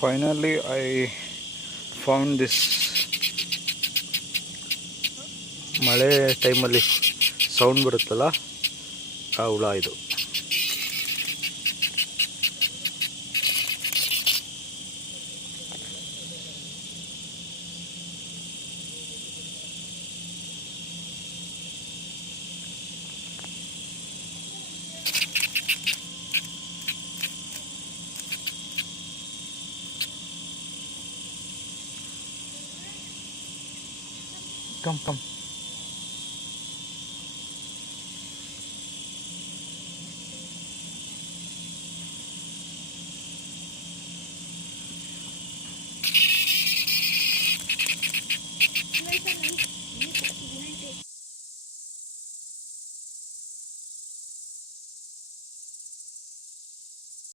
Finally I found this. ಮಳೆ ಟೈಮಲ್ಲಿ sound ಬರುತ್ತಲ್ಲ, ಆ ಹುಳ ಇದು. Come.